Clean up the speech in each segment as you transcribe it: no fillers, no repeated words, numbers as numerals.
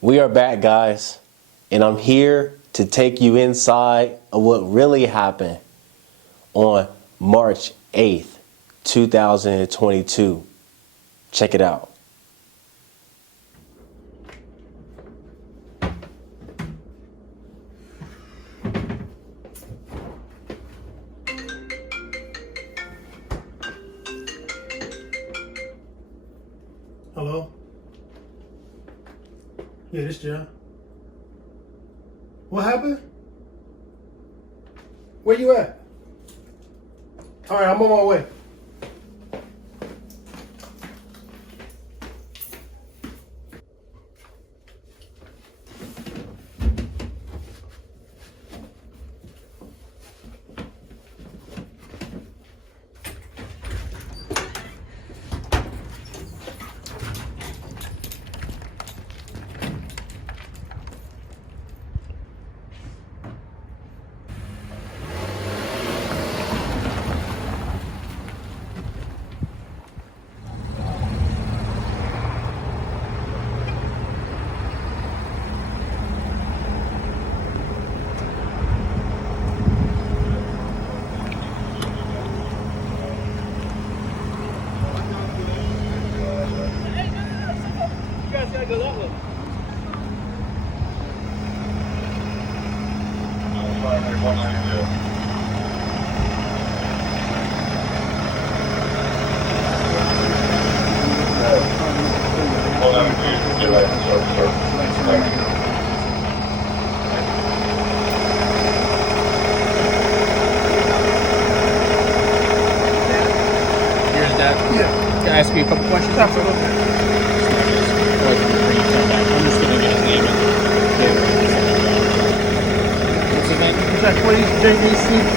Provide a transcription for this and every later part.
We are back, guys, and I'm here to take you inside of what really happened on March 8th, 2022. Check it out. Hello? Yeah, this John. What happened? Where you at? All right, I'm on my way. Can I ask you a couple questions? Absolutely. I'm just going to get his name in. What's his name? Jack, please. J-A-C-Q-U-E-S-E.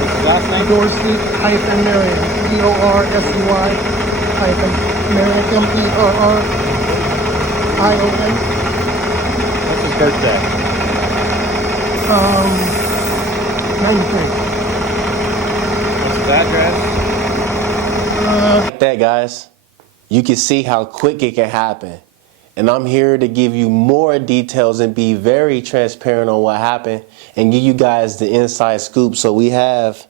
What's his last name? Dorsey hyphen Marion. D-O-R-S-E-Y hyphen Marion. M-E-R-R-I-O-N. What's his birthday? 93. What's his address? Like that, guys, you can see how quick it can happen. And I'm here to give you more details and be very transparent on what happened and give you guys the inside scoop so we have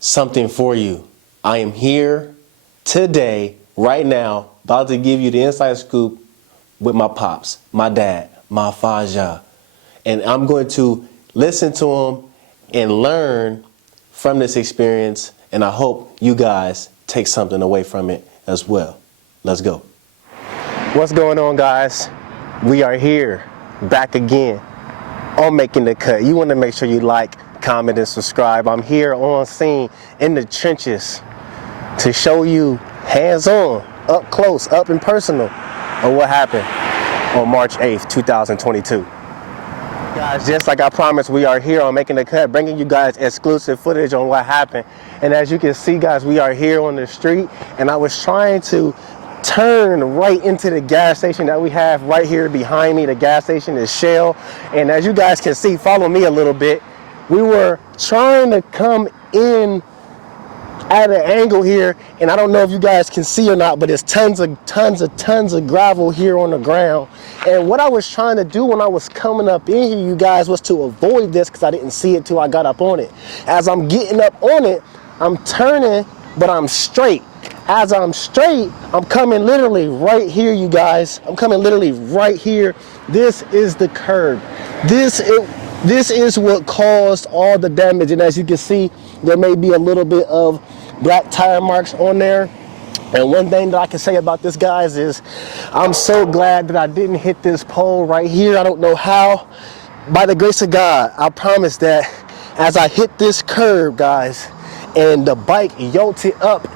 something for you. I am here today, right now, about to give you the inside scoop with my pops, my dad, my Faja. And I'm going to listen to him and learn from this experience, and I hope you guys take something away from it as well. Let's go. What's going on, guys? We are here, back again, on Making the Cut. You want to make sure you like, comment, and subscribe. I'm here on scene in the trenches to show you hands-on, up close, up and personal of what happened on March 8th, 2022. Guys, just like I promised, we are here on Making the Cut, bringing you guys exclusive footage on what happened. And as you can see, guys, we are here on the street, and I was trying to turn right into the gas station that we have right here behind me. The gas station is Shell. And as you guys can see, follow me a little bit, we were trying to come in at an angle here, and I don't know if you guys can see or not, but there's tons of gravel here on the ground. And what I was trying to do when I was coming up in here, you guys, was to avoid this because I didn't see it till I got up on it. As I'm getting up on it, I'm turning, but I'm straight. As I'm straight, I'm coming literally right here, you guys. I'm coming literally right here. This is the curb. This is what caused all the damage. And as you can see, there may be a little bit of black tire marks on there. And one thing that I can say about this, guys, is I'm so glad that I didn't hit this pole right here. I don't know how by the grace of God, I promise that as I hit this curb, guys, and the bike yolted up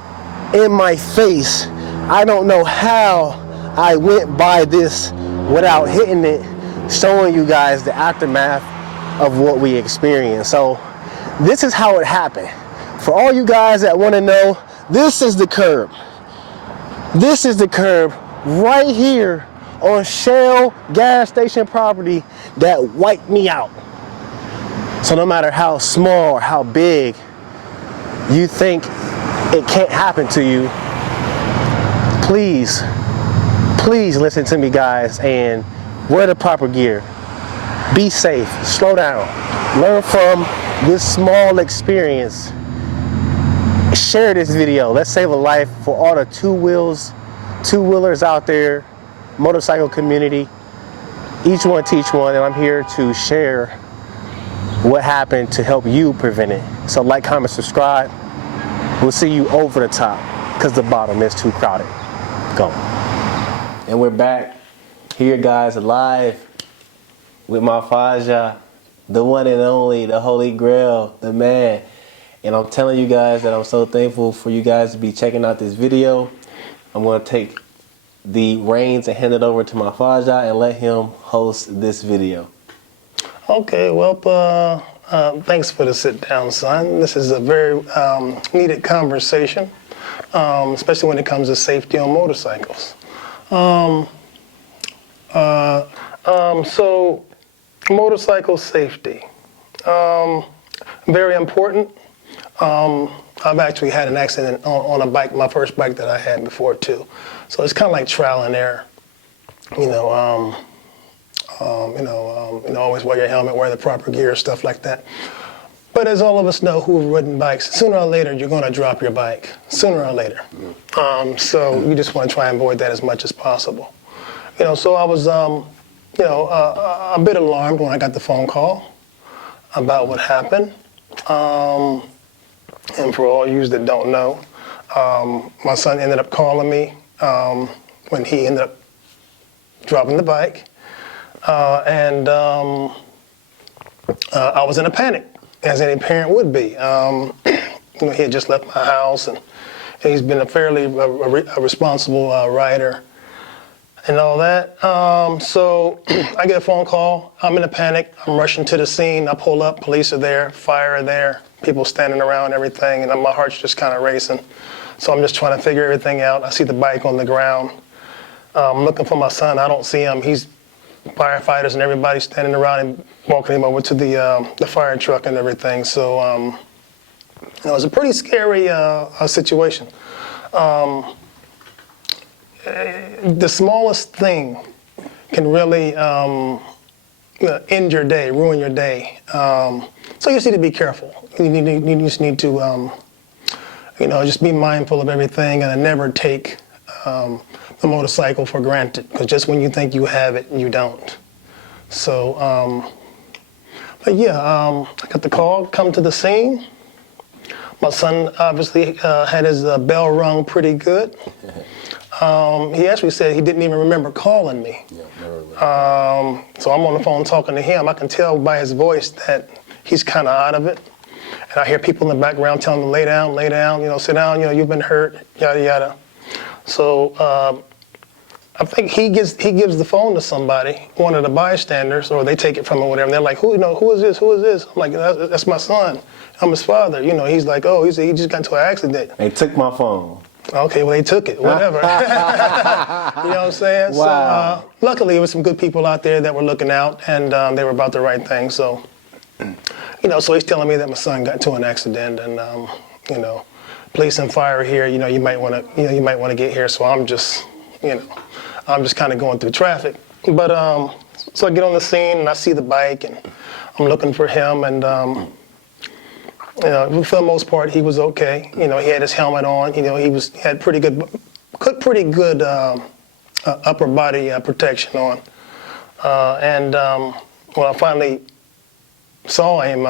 in my face, I don't know how I went by this without hitting it, showing you guys the aftermath of what we experienced. So this is how it happened. For all you guys that want to know, this is the curb. This is the curb right here on Shell gas station property that wiped me out. So no matter how small or how big you think it can't happen to you, please listen to me, guys, and wear the proper gear. Be safe, slow down, learn from this small experience. Share this video. Let's save a life for all the two-wheelers out there, motorcycle community. Each one teach one, and I'm here to share what happened to help you prevent it. So like, comment, subscribe. We'll see you over the top because the bottom is too crowded. Go. And we're back here, guys, live with my Faja, the one and only, the Holy Grail, the man. And I'm telling you guys that I'm so thankful for you guys to be checking out this video. I'm going to take the reins and hand it over to my Faja and let him host this video. Okay, well, thanks for the sit down, son. This is a very needed conversation, especially when it comes to safety on motorcycles. So motorcycle safety, very important. I've actually had an accident on a bike, my first bike that I had before too. So it's kind of like trial and error. Always wear your helmet, wear the proper gear, stuff like that. But as all of us know who have ridden bikes, sooner or later you're going to drop your bike, sooner or later. So you just want to try and avoid that as much as possible. So I was, a bit alarmed when I got the phone call about what happened. And for all you that don't know, my son ended up calling me when he ended up dropping the bike. I was in a panic, as any parent would be. He had just left my house, and he's been a fairly responsible rider and all that. So I get a phone call. I'm in a panic. I'm rushing to the scene. I pull up. Police are there. Fire are there. People standing around, everything, and my heart's just kind of racing. So I'm just trying to figure everything out. I see the bike on the ground. I'm looking for my son. I don't see him. He's firefighters and everybody standing around and walking him over to the fire truck and everything. So it was a pretty scary situation. The smallest thing can really end your day, ruin your day. So you just need to be careful. You just need to, just be mindful of everything and never take the motorcycle for granted, because just when you think you have it, you don't. So, I got the call, come to the scene. My son obviously had his bell rung pretty good. He actually said he didn't even remember calling me. Yeah, never remember. So I'm on the phone talking to him. I can tell by his voice that he's kind of out of it. And I hear people in the background telling him, lay down, sit down, you've been hurt, yada, yada. So I think he gives the phone to somebody, one of the bystanders, or they take it from him or whatever. And they're like, who is this? Who is this? I'm like, that's my son. I'm his father. He's like, he just got into an accident. They took my phone. Okay, well, they took it, whatever. You know what I'm saying? Wow. So luckily, there were some good people out there that were looking out, and they were about the right thing. So, so he's telling me that my son got into an accident, and police and fire here. You might want to get here. So I'm just kind of going through traffic. But so I get on the scene and I see the bike, and I'm looking for him, and for the most part, he was okay. He had his helmet on. He had pretty good upper body protection on. When I finally saw him,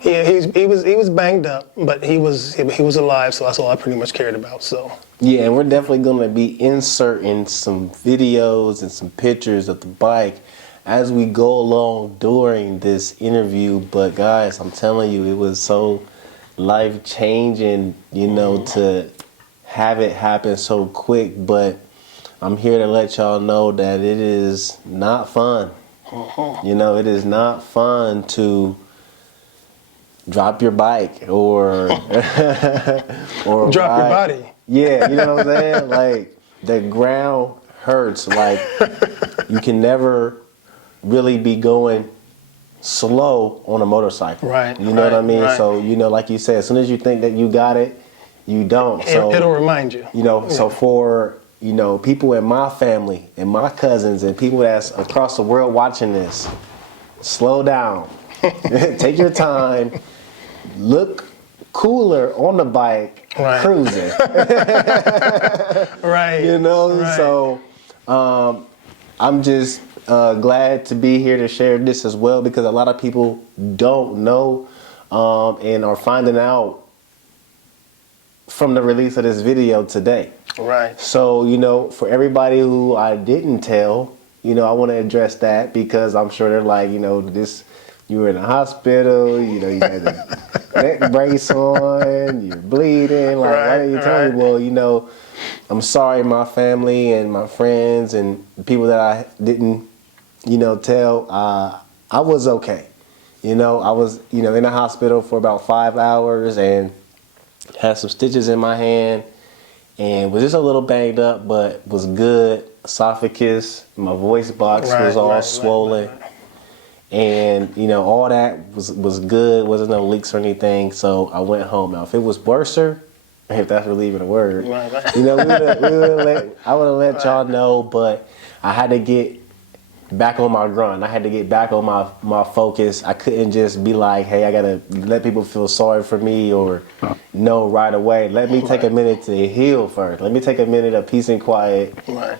he was banged up, but he was alive. So that's all I pretty much cared about. So. Yeah, and we're definitely going to be inserting some videos and some pictures of the bike as we go along during this interview. But guys, I'm telling you, it was so life changing, to have it happen so quick. But I'm here to let y'all know that it is not fun. It is not fun to drop your bike or or Drop your ride. body. Yeah, you know what I'm saying? Like, the ground hurts. Like, you can never really be going slow on a motorcycle. Right, You know what I right, mean? right. So, like you said, as soon as you think that you got it, you don't. So It'll remind you. so for people in my family and my cousins and people that's across the world watching this, slow down. Take your time. Look cooler on the bike, Right. cruising. Right. Right. So I'm just glad to be here to share this as well, because a lot of people don't know and are finding out from the release of this video today. Right. So, for everybody who I didn't tell, I want to address that, because I'm sure they're like, this, you were in the hospital, you had a neck brace on, you're bleeding, like, why didn't you tell me? Well, I'm sorry, my family and my friends and the people that I didn't, tell, I was okay. I was, in the hospital for about 5 hours and had some stitches in my hand and was just a little banged up, but was good. Esophagus, my voice box was all swollen. And, all that was good. Wasn't no leaks or anything. So I went home. Now, if it was worser, if that's really even a word, I would have let y'all know, but I had to get back on my grind. I had to get back on my focus. I couldn't just be like, hey, I got to let people feel sorry for me or know right away. Let me take a minute to heal first. Let me take a minute of peace and quiet. Right.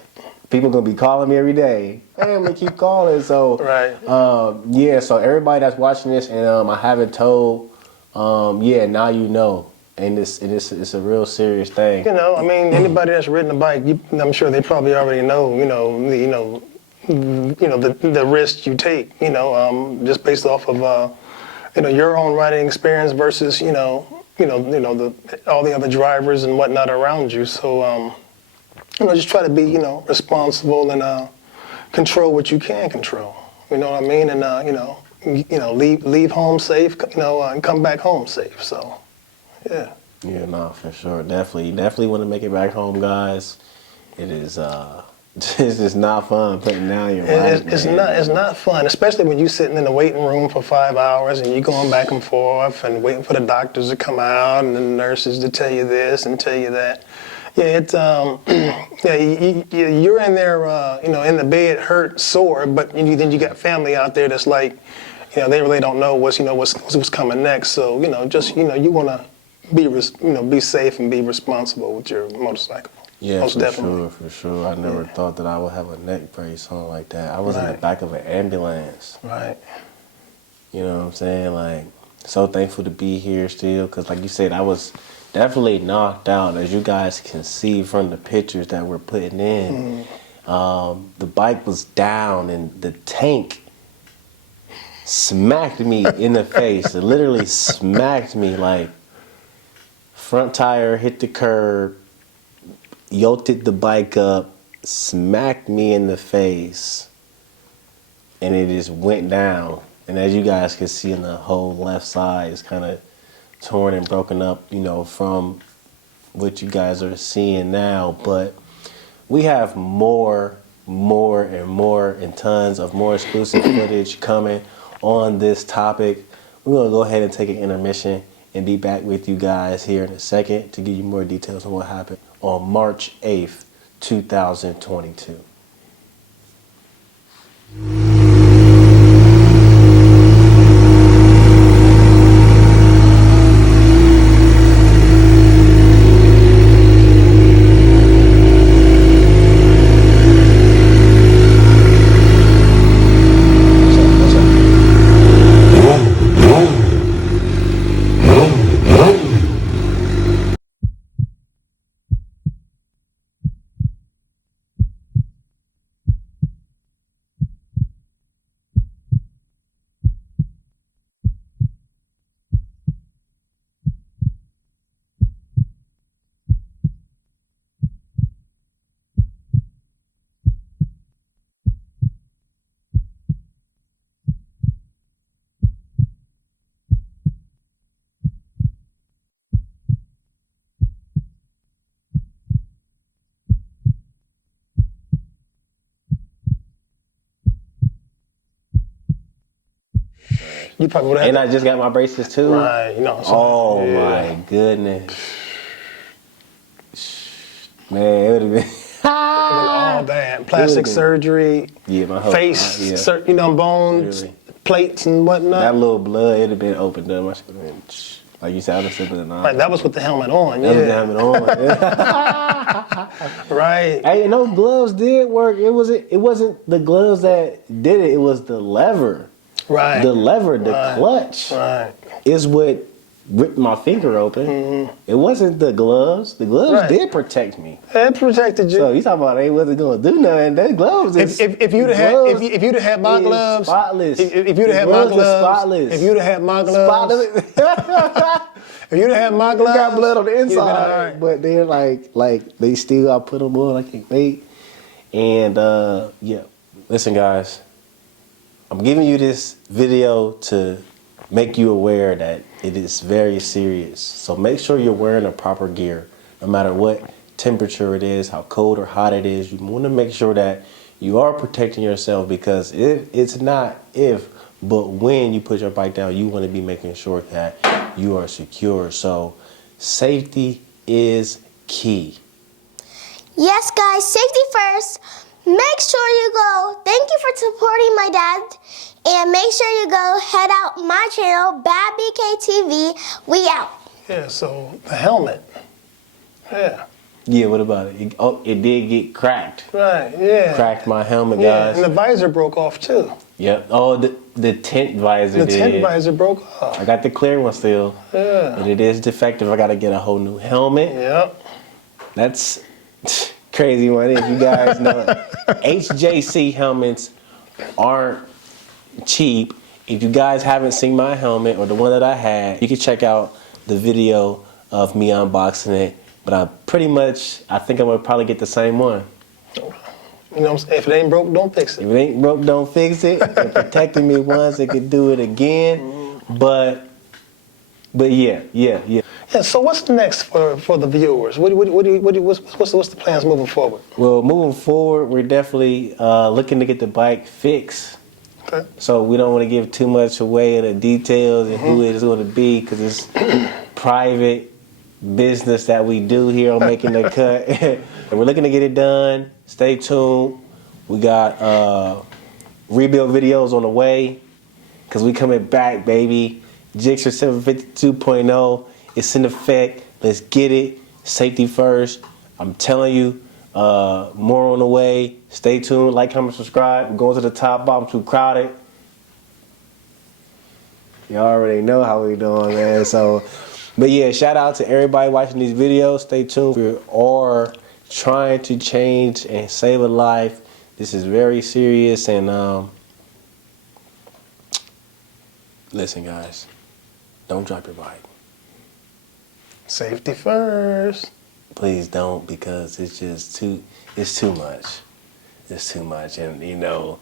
People going to be calling me every day. Hey, I'm going to keep calling. So, so everybody that's watching this and I haven't told, now you know. And it's a real serious thing. Anybody that's ridden a bike, I'm sure they probably already know, the risks you take, just based off of, your own riding experience versus, all the other drivers and whatnot around you. So, just try to be, responsible and control what you can control. You know what I mean? And leave home safe, and come back home safe. So, yeah. Yeah, no, for sure. Definitely want to make it back home, guys. It is it's just not fun putting down your life. It's not fun, especially when you're sitting in the waiting room for 5 hours and you're going back and forth and waiting for the doctors to come out and the nurses to tell you this and tell you that. Yeah, it's you're in there, in the bed, hurt, sore, but then you got family out there that's like, they really don't know what's coming next. So you want to be safe and be responsible with your motorcycle. Yeah, most definitely. For sure. I never thought that I would have a neck brace on like that. I was in the back of an ambulance. Right. You know what I'm saying? Like, so thankful to be here still, because like you said, I was definitely knocked out, as you guys can see from the pictures that we're putting in. The bike was down and the tank smacked me in the face. It literally smacked me, like, front tire hit the curb, yoked the bike up, smacked me in the face, and it just went down. And as you guys can see, in the whole left side is kind of torn and broken up, from what you guys are seeing now. But we have more and tons of more exclusive footage coming on this topic. We're going to go ahead and take an intermission and be back with you guys here in a second to give you more details on what happened on March 8th, 2022. You probably would have. And I just got my braces too. Right, you know what I'm saying? Oh Yeah. my goodness. Man, it would have been. All that plastic been- surgery, Yeah, my whole face, yeah. you know, bones, Really. plates and whatnot. That little blood, it'd have been opened up. I should have been, like you said, I'd have still been Right, that was with the helmet on. That was Yeah, the helmet on. right. Hey, and those gloves did work. It wasn't the gloves that did it. It was the lever. Right. The lever, the clutch Right. is what ripped my finger open. It wasn't the gloves. The gloves Right. did protect me. It protected you. So you talking about they wasn't gonna do nothing? Those gloves is if you'd have had gloves if you'd have had my is gloves, spotless. if you'd The have had my gloves is gloves, spotless. if you'd have had my gloves, Spotless. if you'd have had my gloves, got blood on the you'd been all inside, right. but they're like they still I put them on. I can't wait. And yeah, listen, guys, I'm giving you this video to make you aware that it is very serious. So make sure you're wearing the proper gear, no matter what temperature it is, how cold or hot it is. You want to make sure that you are protecting yourself, because it's not if, but when you put your bike down, you want to be making sure that you are secure. So safety is key. Yes, guys, safety first. Make sure you go. Thank you for supporting my dad. And make sure you go head out my channel, Bad BK TV. We out. Yeah. So the helmet. Yeah. Yeah, what about it? It did get cracked. Right. Yeah. Cracked my helmet, Yeah. guys. And the visor broke off too. Yep. Oh, the tent visor The did. tent visor broke off. I got the clear one still. Yeah. But it is defective. I got to get a whole new helmet. Yep. That's crazy one. If you guys know, HJC helmets aren't cheap. If you guys haven't seen my helmet or the one that I had, you can check out the video of me unboxing it. But I think I'm gonna probably get the same one. You know what I'm saying? If it ain't broke, don't fix If it. it ain't broke, don't fix it. It protected me once, it could do it again. But yeah. Yeah. So what's next for the viewers? What's the plans moving forward? Well, moving forward, we're definitely looking to get the bike fixed. Okay. So we don't want to give too much away of the details and who it is going to be, because it's private business that we do here on Making the Cut. And we're looking to get it done. Stay tuned. We got rebuild videos on the way, because we coming back, baby. Jixer 752.0. It's in effect. Let's get it. Safety first. I'm telling you, more on the way. Stay tuned. Like, comment, subscribe. We're going to the top, bottom, too crowded. You already know how we doing, man. So, but yeah, shout out to everybody watching these videos. Stay tuned. We are trying to change and save a life. This is very serious. And listen, guys, don't drop your bike. Safety first. Please don't, because it's too much. It's too much. And you know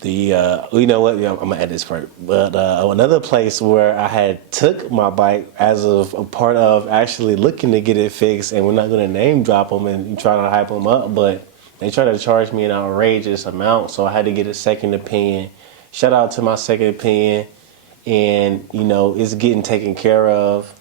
what, yeah, I'm gonna add this part. But another place where I had took my bike as of a part of actually looking to get it fixed, and we're not gonna name drop them and try to hype them up, but they tried to charge me an outrageous amount, so I had to get a second opinion. Shout out to my second opinion, and you know, it's getting taken care of.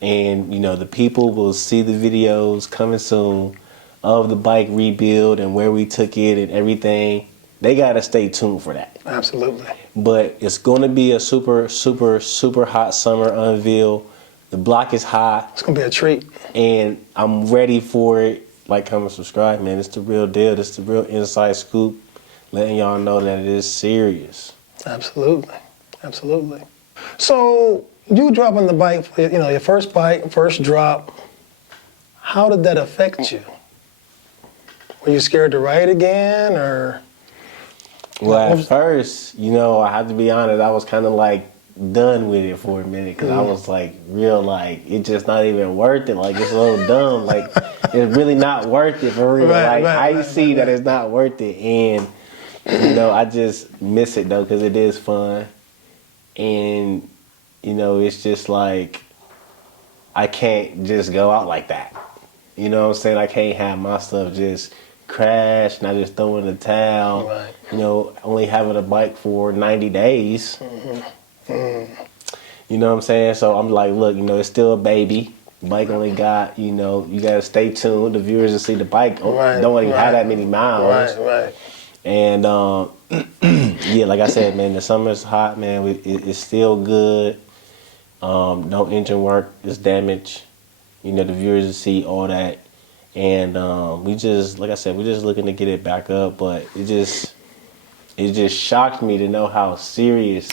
And you know, the people will see the videos coming soon of the bike rebuild and where we took it and everything. They gotta stay tuned for that. Absolutely. But it's gonna be a super, super, super hot summer unveil. The block is hot, It's gonna be a treat. and I'm ready for it. Like, comment, subscribe, man. It's the real deal. This is the real inside scoop, letting y'all know that it is serious. Absolutely. Absolutely. So you dropping the bike, your first bike, first drop. How did that affect you? Were you scared to ride again, or? Well, at first, you know, I have to be honest, I was kind of like done with it for a minute, because I was like, it's just not even worth it. Like, it's a little dumb. Like, it's really not worth it for real. I see that it's not worth it. And, you know, I just miss it though, because it is fun. And, you know, it's just like, I can't just go out like that. You know what I'm saying? I can't have my stuff just crash and I just throw in the towel. Right. You know, only having a bike for 90 days. You know what I'm saying? So I'm like, look, it's still a baby. Bike only got, you got to stay tuned. The viewers will see the bike don't even have that many miles. Right. And yeah, like I said, man, the summer's hot, man. It's still good. No engine work is damaged. The viewers will see all that. And we just, like I said, we're just looking to get it back up. But it just shocked me to know how serious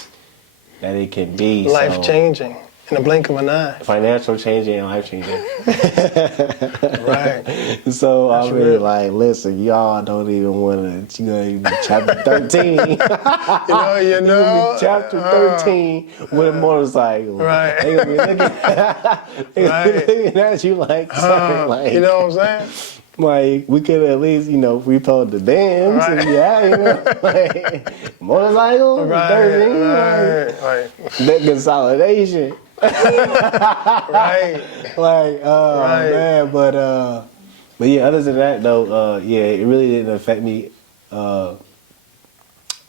that it can be. Life changing in a blink of an eye. Financial changing and life changing. Right. So That's I mean, real. like, listen, y'all don't even want to, chapter 13. You know. Chapter 13 with a motorcycle. Right. They gonna be looking at you like, sorry, like, You know what I'm saying? like, we could at least, repo the dams. Right. And like, motorcycle, 13, Right. that consolidation. Right. Like, Right. man, but yeah, other than that though, yeah, it really didn't affect me a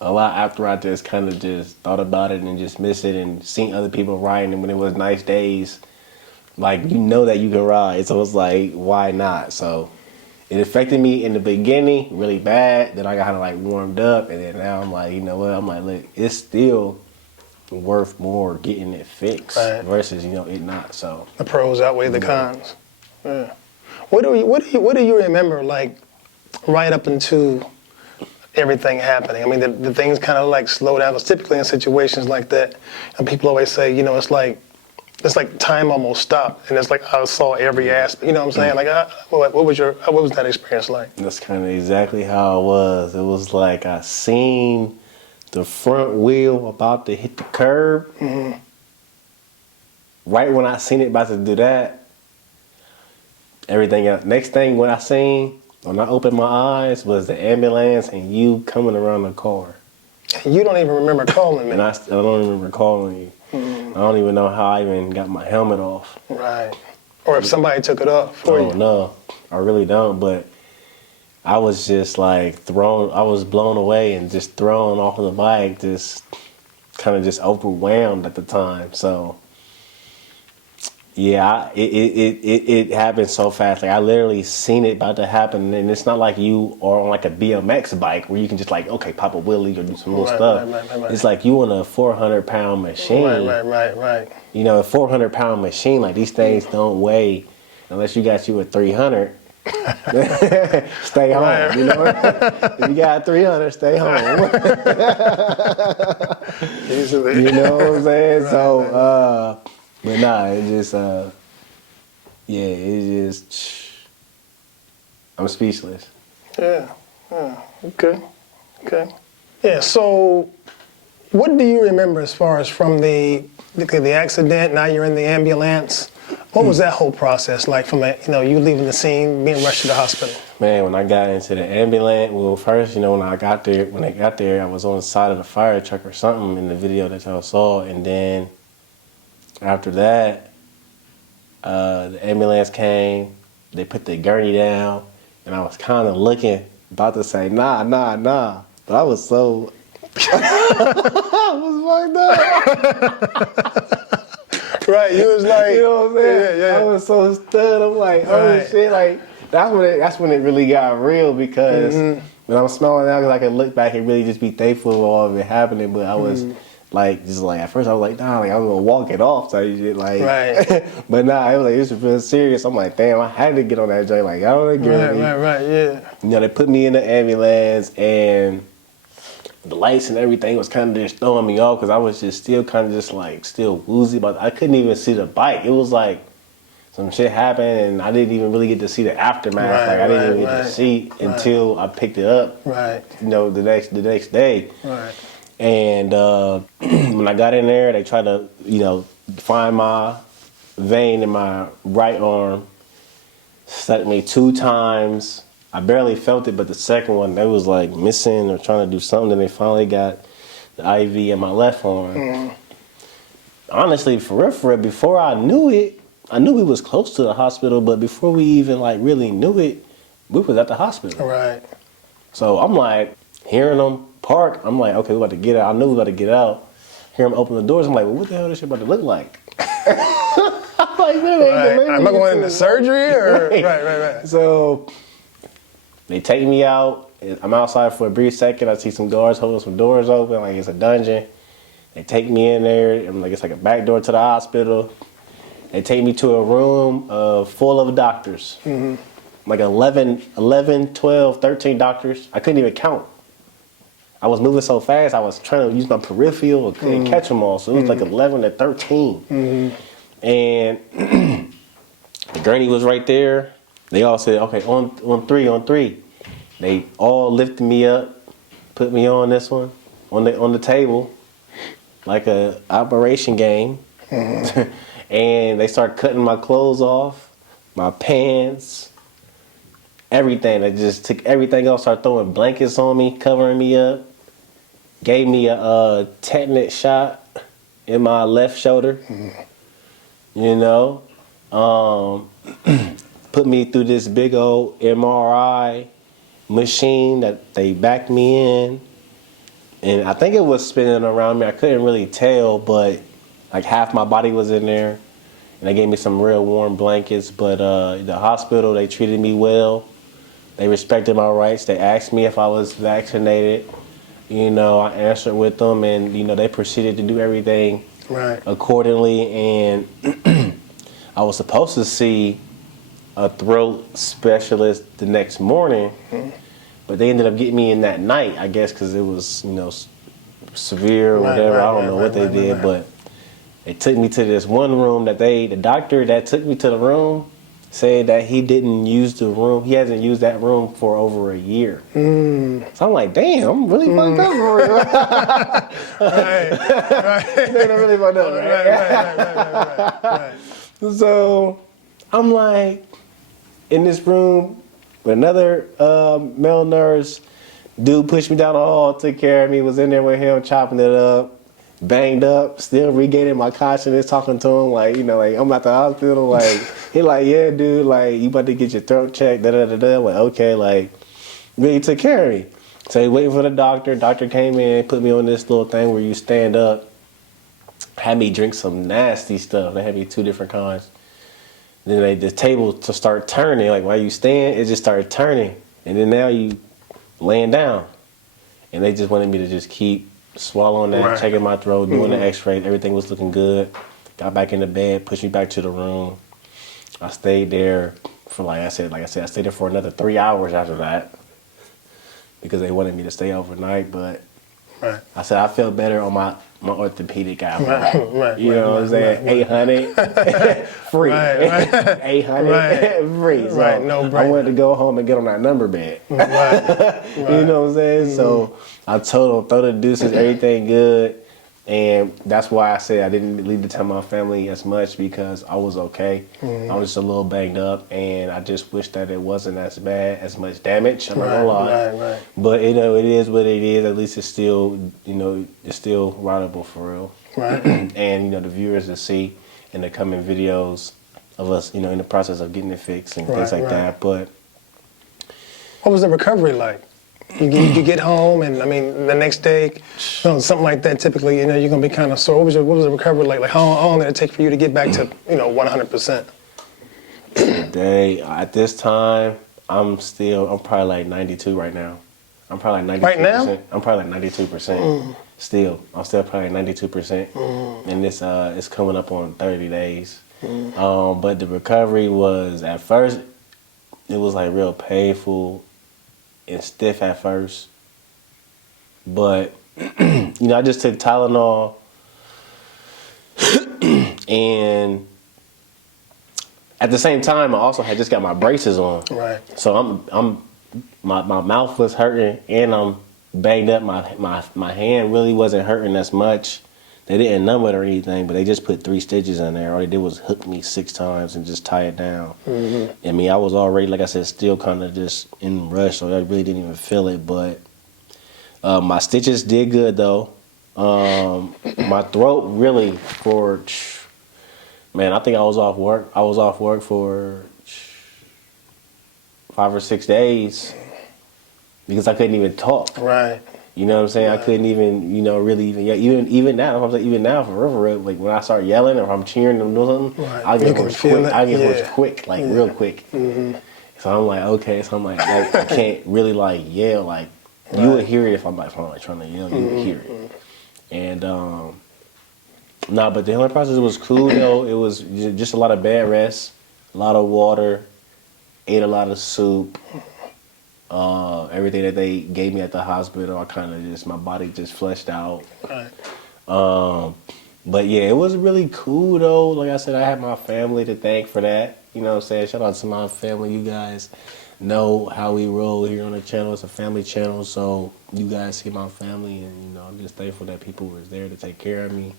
lot after I just kind of just thought about it and just miss it and seen other people riding, and when it was nice days, like, that you can ride, so it's like, why not? So it affected me in the beginning really bad, then I got kind of like warmed up, and then now I'm like, you know what, I'm like, look, it's still worth more getting it fixed versus it not. So The pros outweigh the cons. Yeah. What do you remember, like, right up into everything happening? I mean, the things kind of like slow down. Because typically in situations like that, and people always say, it's like time almost stopped, and it's like I saw every aspect. You know what I'm saying? Like, what was that experience like? that's kind of exactly how it was. It was like I seen the front wheel about to hit the curb. Mm-hmm. Right when I seen it about to do that, everything else. Next thing when I opened my eyes was the ambulance and you coming around the car. And you don't even remember calling me. And I don't remember calling you. I don't even know how I even got my helmet off. Right. Or if somebody took it off for you. No, I really don't. But I was just like I was blown away and just thrown off of the bike, just kind of just overwhelmed at the time. So yeah, it happened so fast. Like, I literally seen it about to happen, and it's not like you are on like a BMX bike where you can just like, okay, pop a wheelie or do some little stuff. Right. It's like you on a 400-pound machine. Right. A 400-pound machine, like, these things don't weigh unless you got you a 300. Stay home. Right. If you got 300, stay home. Easily. You know what I'm saying? Right, So, but nah, it just, I'm speechless. Yeah. Okay. Yeah, so what do you remember as far as from the accident, now you're in the ambulance? What was that whole process like from you leaving the scene, being rushed to the hospital? Man, when I got into the ambulance, well, first, when I got there, I was on the side of the fire truck or something in the video that y'all saw, and then after that, the ambulance came, they put the gurney down, and I was kind of looking, about to say, nah, but I was so, I was fucked up. Right, you was like, You know what I'm saying? Yeah. I was so stunned. I'm like, oh Right. shit! Like, that's when it really got real, because when I'm smiling now, because I can look back and really just be thankful for all of it happening. But I was like, just like, at first I was like, nah, like, I'm gonna walk it off type shit, like. Right. But nah, it was like, this was real serious. I'm like, damn, I had to get on that joint. Like, I don't agree. Right, yeah. They put me in the ambulance, and the lights and everything was kind of just throwing me off, because I was just still kind of just like still woozy, but I couldn't even see the bike. It was like some shit happened, and I didn't even really get to see the aftermath. I didn't even get to see until I picked it up. Right. The next day. Right. And when I got in there, they tried to find my vein in my right arm, stuck me 2 times. I barely felt it, but the second one, they was like missing or trying to do something, and they finally got the IV in my left arm. Honestly, for real, before I knew it, I knew we was close to the hospital, but before we even like really knew it, we was at the hospital. Right. So I'm like, hearing them park, I'm like, okay, we about to get out. I knew we about to get out. hear them open the doors. I'm like, well, what the hell is this shit about to look like? I'm like, man, Right. Am I going into surgery or? Right. So they take me out. I'm outside for a brief second. I see some guards holding some doors open, like it's a dungeon. They take me in there. I'm like, it's like a back door to the hospital. They take me to a room full of doctors. Like 11, 12, 13 doctors. I couldn't even count. I was moving so fast, I was trying to use my peripheral and catch them all. So it was like 11 to 13. And the gurney was right there. They all said, okay, on three. They all lifted me up, put me on this one, on the table, like a operation game. And they started cutting my clothes off, my pants, everything. They just took everything else, started throwing blankets on me, covering me up, gave me a tetanus shot in my left shoulder, you know, put me through this big old MRI machine that they backed me in. And I think it was spinning around me. I couldn't really tell, but like half my body was in there. And they gave me some real warm blankets. But the hospital, they treated me well. They respected my rights. They asked me if I was vaccinated. You know, I answered with them, and you know, they proceeded to do everything accordingly. And I was supposed to see a throat specialist the next morning, but they ended up getting me in that night, I guess, because it was, you know, severe or whatever. I don't know what they did, but they took me to this one room that the doctor that took me to the room said that he didn't use the room. He hasn't used that room for over a year. So I'm like, damn, I'm really fucked up for real. I'm really fucked up, right? So I'm like in this room with another male nurse. Dude pushed me down the hall, took care of me, was in there with him, chopping it up, banged up, still regaining my consciousness, talking to him like, you know, like I'm at the hospital, like, he like, yeah, dude, like, you about to get your throat checked, da-da-da-da. Like, okay, like, really took care of me. So he waiting for the doctor. Doctor came in, put me on this little thing where you stand up, had me drink some nasty stuff. They had me 2 different kinds. Then the table to start turning, like while you stand, it just started turning. And then now you laying down. And they just wanted me to just keep swallowing that, checking my throat, doing the x-ray. Everything was looking good. Got back in the bed, pushed me back to the room. I stayed there for, like I said, I stayed there for another 3 hours after that because they wanted me to stay overnight. But I said I felt better on my orthopedic album. You know what I'm saying? 800 free. 800 free. So no brainer. I wanted to go home and get on that number bed. You know what I'm saying? So I told them, throw the deuces, everything good. And that's why I said I didn't need to tell my family as much, because I was okay. I was just a little banged up, and I just wish that it wasn't as bad, as much damage. I'm not gonna lie. But you know, it is what it is. At least it's still, you know, it's still rideable for real. And you know, the viewers will see in the coming videos of us, you know, in the process of getting it fixed and things like that. But what was the recovery like? You get home, and I mean, the next day, you know, something like that. Typically, you know, you're gonna be kind of sore. What was the recovery like? Like, how long did it take for you to get back to, you know, 100%? At this time, I'm probably like 92 right now. I'm probably like 92%. Right now? I'm probably like 92%. Still, I'm still probably 92%. And this it's coming up on 30 days. But the recovery was, at first, it was like real painful and stiff at first, but you know, I just took Tylenol, and at the same time, I also had just got my braces on. So my mouth was hurting, and I'm banged up. My hand really wasn't hurting as much. They didn't numb it or anything, but they just put 3 stitches in there. All they did was hook me 6 times and just tie it down. I mean, I was already, like I said, still kind of just in rush, so I really didn't even feel it. But my stitches did good, though. My throat really, I think I was off work. I was off work for 5 or 6 days because I couldn't even talk. You know what I'm saying? I couldn't even, really even, even now, for real, like when I start yelling or if I'm cheering them or something, Right. I You get can hoarse feel quick. it. I get hoarse Yeah. quick, like real quick. So I'm like, okay. So I'm like I can't really like yell. Like you would hear it if I'm like trying to yell. You would hear it. And but the healing process was cool though. It was just a lot of bed rest, a lot of water, ate a lot of soup. Everything that they gave me at the hospital, I kind of my body just fleshed out. Right. But yeah, it was really cool though. Like I said, I had my family to thank for that. You know what I'm saying? Shout out to my family. You guys know how we roll here on the channel. It's a family channel, so you guys see my family, and I'm just thankful that people was there to take care of me.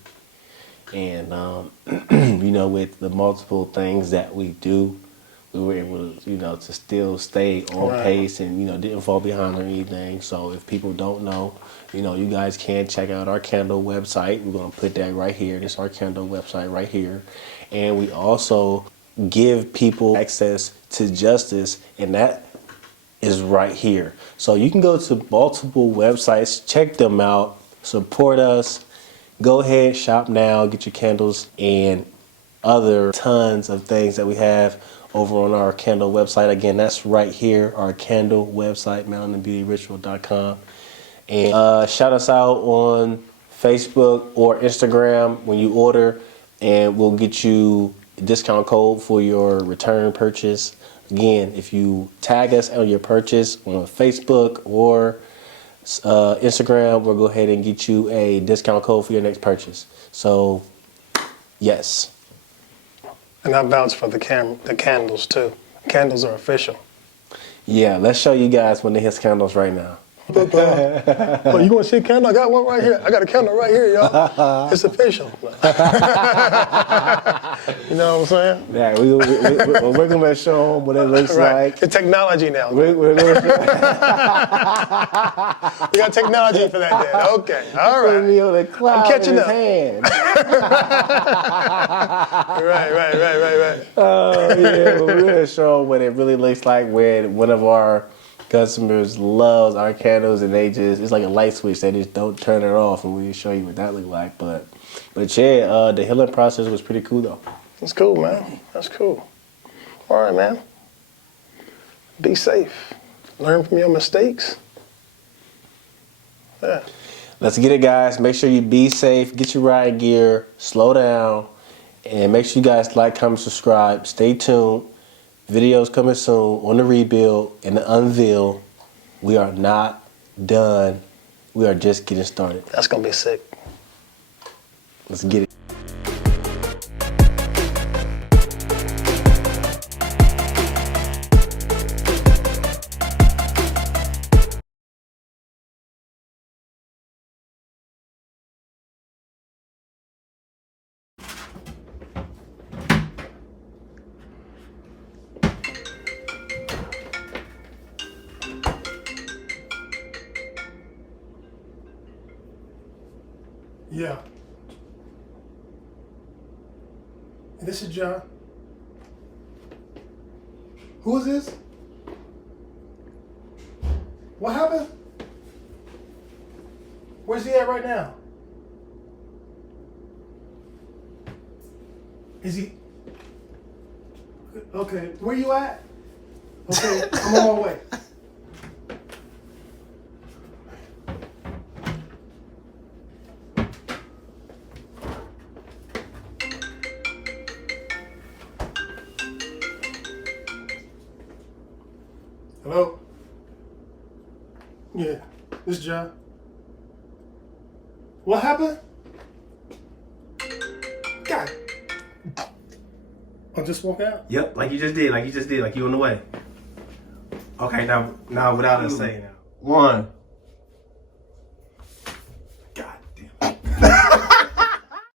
And with the multiple things that we do, we were able to, to still stay on pace and, didn't fall behind or anything. So if people don't know, you guys can check out our Candle website. We're going to put that right here. This is our Candle website right here. And we also give people access to justice, and that is right here. So you can go to multiple websites, check them out, support us. Go ahead, shop now, get your candles and other tons of things that we have over on our Candle website. Again, that's right here, our Candle website, mountainandbeautyritual.com. And shout us out on Facebook or Instagram when you order, and we'll get you a discount code for your return purchase. Again, if you tag us on your purchase on Facebook or Instagram, we'll go ahead and get you a discount code for your next purchase. So, yes. And I vouch for the candles too. Candles are official. Yeah, let's show you guys one of his candles right now. Oh, you want to see a candle? I got one right here. I got a candle right here, y'all. It's official. You know what I'm saying? Yeah, we're going to show them what it looks like. It's technology now. We're gonna show You got technology for that, Dad. Okay, all right. me on the cloud I'm catching in his up. hand. Right. Oh, yeah, but we're going to show them what it really looks like when one of our customers loves our candles and it's like a light switch. They just don't turn it off, and we'll show you what that look like. But yeah, the healing process was pretty cool though. That's cool, man. That's cool. All right, man. Be safe. Learn from your mistakes. Yeah. Let's get it, guys. Make sure you be safe, get your ride gear, slow down, and make sure you guys like, comment, subscribe. Stay tuned. Videos coming soon on the rebuild and the unveil. We are not done. We are just getting started. That's going to be sick. Let's get it. Yeah. And this is John. Who is this? What happened? Where's he at right now? Is he? Okay, where you at? Okay, I'm on my way. Hello? Yeah, this is John. What happened? God. I'll just walk out? Yep, like you just did, like you on the way. Okay, now without us saying now. 1,